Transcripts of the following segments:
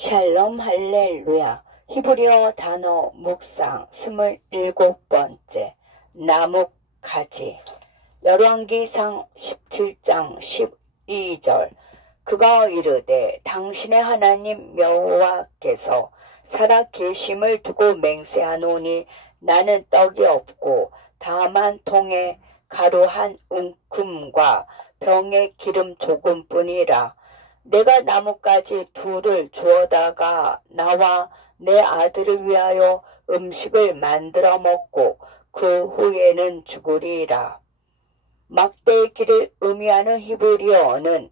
샬롬 할렐루야. 히브리어 단어 묵상 27번째. 나뭇가지. 열왕기상 17장 12절. 그가 이르되 당신의 하나님 여호와께서 살아 계심을 두고 맹세하노니 나는 떡이 없고 다만 통에 가루 한 움큼과 병에 기름 조금뿐이라. 내가 나뭇가지 둘을 주어다가 나와 내 아들을 위하여 음식을 만들어 먹고 그 후에는 죽으리라. 막대기를 의미하는 히브리어는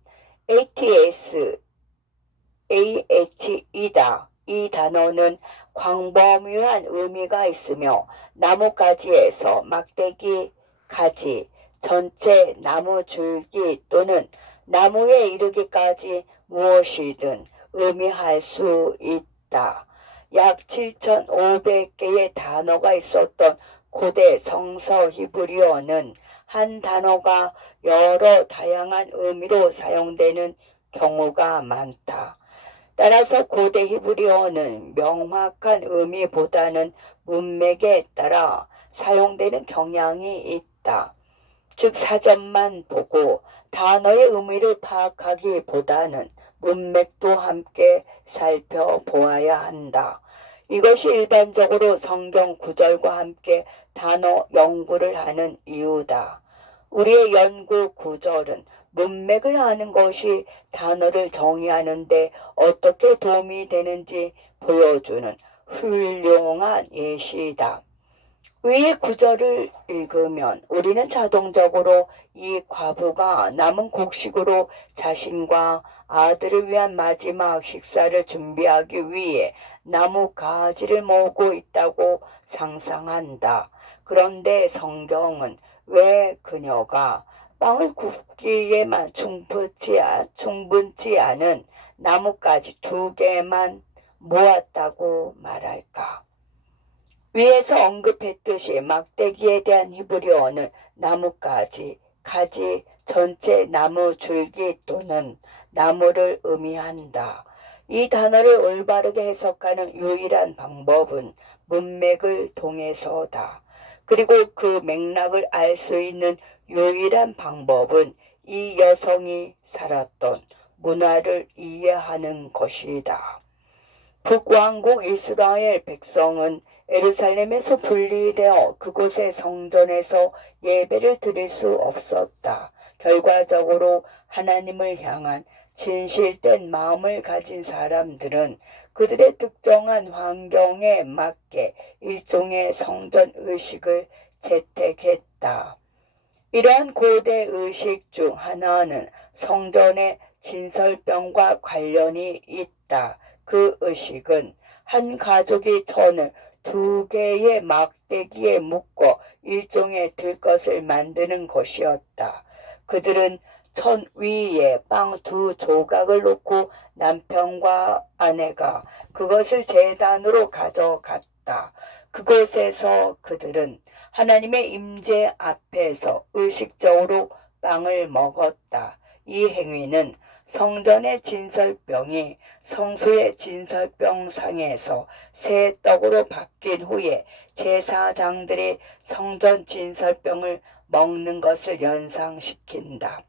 ATSAH이다. 이 단어는 광범위한 의미가 있으며 나뭇가지에서 막대기, 가지, 전체 나무 줄기 또는 나무에 이르기까지 무엇이든 의미할 수 있다. 약 7,500개의 단어가 있었던 고대 성서 히브리어는 한 단어가 여러 다양한 의미로 사용되는 경우가 많다. 따라서 고대 히브리어는 명확한 의미보다는 문맥에 따라 사용되는 경향이 있다. 즉 사전만 보고 단어의 의미를 파악하기보다는 문맥도 함께 살펴보아야 한다. 이것이 일반적으로 성경 구절과 함께 단어 연구를 하는 이유다. 우리의 연구 구절은 문맥을 아는 것이 단어를 정의하는 데 어떻게 도움이 되는지 보여주는 훌륭한 예시이다. 위의 구절을 읽으면 우리는 자동적으로 이 과부가 남은 곡식으로 자신과 아들을 위한 마지막 식사를 준비하기 위해 나무 가지를 모으고 있다고 상상한다. 그런데 성경은 왜 그녀가 빵을 굽기에만 충분치 않은 나뭇가지 2개만 모았다고 말할까? 위에서 언급했듯이 막대기에 대한 히브리어는 나뭇가지, 가지, 전체 나무 줄기 또는 나무를 의미한다. 이 단어를 올바르게 해석하는 유일한 방법은 문맥을 통해서다. 그리고 그 맥락을 알 수 있는 유일한 방법은 이 여성이 살았던 문화를 이해하는 것이다. 북왕국 이스라엘 백성은 예루살렘에서 분리되어 그곳의 성전에서 예배를 드릴 수 없었다. 결과적으로 하나님을 향한 진실된 마음을 가진 사람들은 그들의 특정한 환경에 맞게 일종의 성전 의식을 채택했다. 이러한 고대 의식 중 하나는 성전의 진설병과 관련이 있다. 그 의식은 한 가족이 천을 2개의 막대기에 묶어 일종의 들것을 만드는 것이었다. 그들은 천 위에 빵 2조각을 놓고 남편과 아내가 그것을 제단으로 가져갔다. 그곳에서 그들은 하나님의 임재 앞에서 의식적으로 빵을 먹었다. 이 행위는 성전의 진설병이 성소의 진설병상에서 새 떡으로 바뀐 후에 제사장들이 성전 진설병을 먹는 것을 연상시킨다.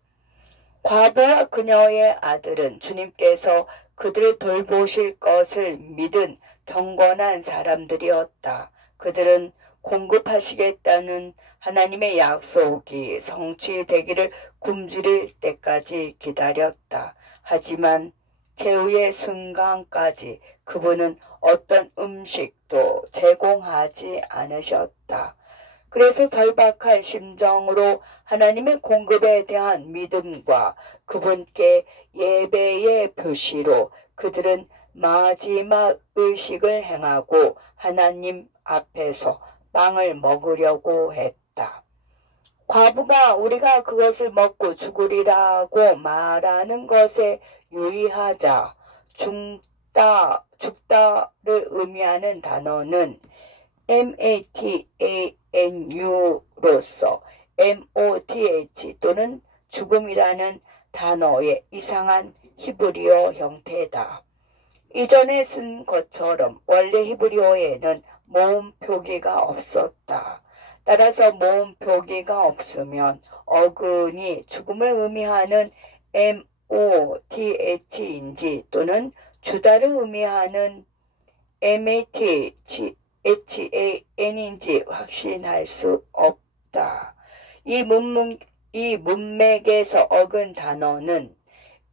과부와 그녀의 아들은 주님께서 그들을 돌보실 것을 믿은 경건한 사람들이었다. 그들은 공급하시겠다는 하나님의 약속이 성취되기를 굶주릴 때까지 기다렸다. 하지만 최후의 순간까지 그분은 어떤 음식도 제공하지 않으셨다. 그래서 절박한 심정으로 하나님의 공급에 대한 믿음과 그분께 예배의 표시로 그들은 마지막 의식을 행하고 하나님 앞에서 빵을 먹으려고 했다. 과부가 우리가 그것을 먹고 죽으리라고 말하는 것에 유의하자. 죽다를 의미하는 단어는 MATANU로서 MOTH 또는 죽음이라는 단어의 이상한 히브리어 형태다. 이전에 쓴 것처럼 원래 히브리어에는 모음 표기가 없었다. 따라서 모음 표기가 없으면 어근이 죽음을 의미하는 MOTH인지 또는 주다를 의미하는 MATHAN인지 확신할 수 없다. 이 문맥에서 어근 단어는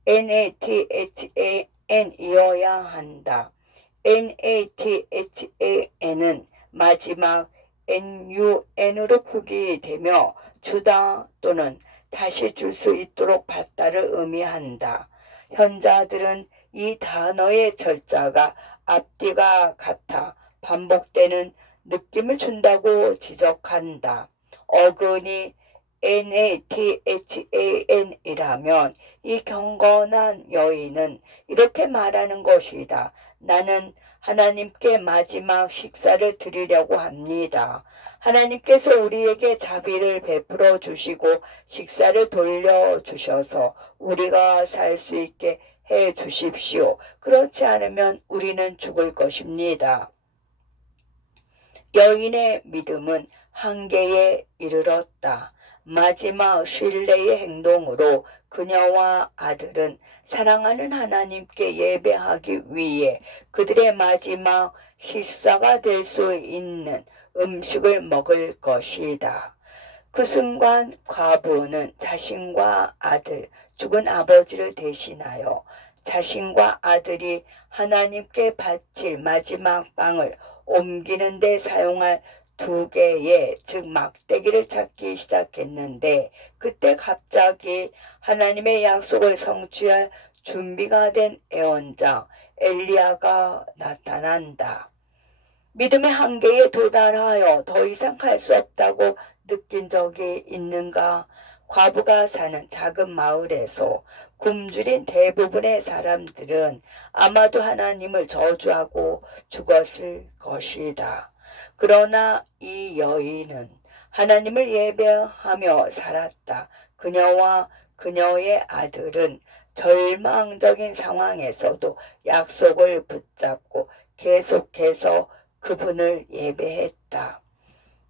NATHAN이어야 한다. NATHAN은 마지막 NUN으로 표기되며 주다 또는 다시 줄 수 있도록 받다를 의미한다. 현자들은 이 단어의 절자가 앞뒤가 같아 반복되는 느낌을 준다고 지적한다. 어근이 NATHAN이라면 이 경건한 여인은 이렇게 말하는 것이다. 나는 하나님께 마지막 식사를 드리려고 합니다. 하나님께서 우리에게 자비를 베풀어 주시고 식사를 돌려주셔서 우리가 살 수 있게 해 주십시오. 그렇지 않으면 우리는 죽을 것입니다. 여인의 믿음은 한계에 이르렀다. 마지막 신뢰의 행동으로 그녀와 아들은 사랑하는 하나님께 예배하기 위해 그들의 마지막 식사가 될 수 있는 음식을 먹을 것이다. 그 순간 과부는 자신과 아들, 죽은 아버지를 대신하여 자신과 아들이 하나님께 바칠 마지막 빵을 옮기는 데 사용할 두 개의 즉 막대기를 찾기 시작했는데 그때 갑자기 하나님의 약속을 성취할 준비가 된 애언자 엘리야가 나타난다. 믿음의 한계에 도달하여 더 이상 갈 수 없다고 느낀 적이 있는가? 과부가 사는 작은 마을에서 굶주린 대부분의 사람들은 아마도 하나님을 저주하고 죽었을 것이다. 그러나 이 여인은 하나님을 예배하며 살았다. 그녀와 그녀의 아들은 절망적인 상황에서도 약속을 붙잡고 계속해서 그분을 예배했다.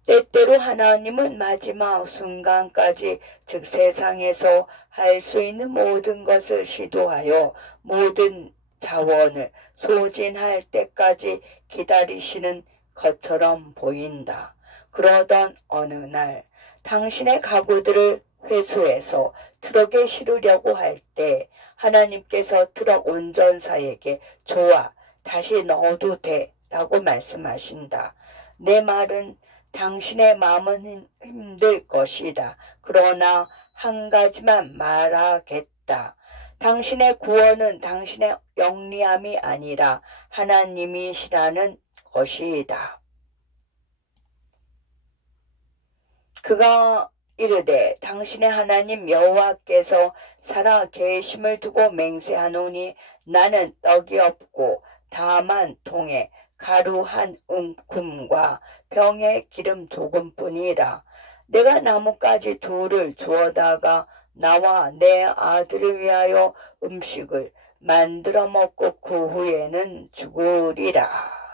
때때로 하나님은 마지막 순간까지 즉 세상에서 할 수 있는 모든 것을 시도하여 모든 자원을 소진할 때까지 기다리시는 것처럼 보인다. 그러던 어느 날 당신의 가구들을 회수해서 트럭에 실으려고 할 때 하나님께서 트럭 운전사에게 좋아 다시 넣어도 돼 라고 말씀하신다. 내 말은 당신의 마음은 힘들 것이다. 그러나 한 가지만 말하겠다. 당신의 구원은 당신의 영리함이 아니라 하나님이시라는 것이다. 그가 이르되 당신의 하나님 여호와께서 살아 계심을 두고 맹세하노니 나는 떡이 없고 다만 통에 가루 한 움큼과 병에 기름 조금뿐이라. 내가 나뭇가지 둘을 주어다가 나와 내 아들을 위하여 음식을 만들어 먹고 그 후에는 죽으리라.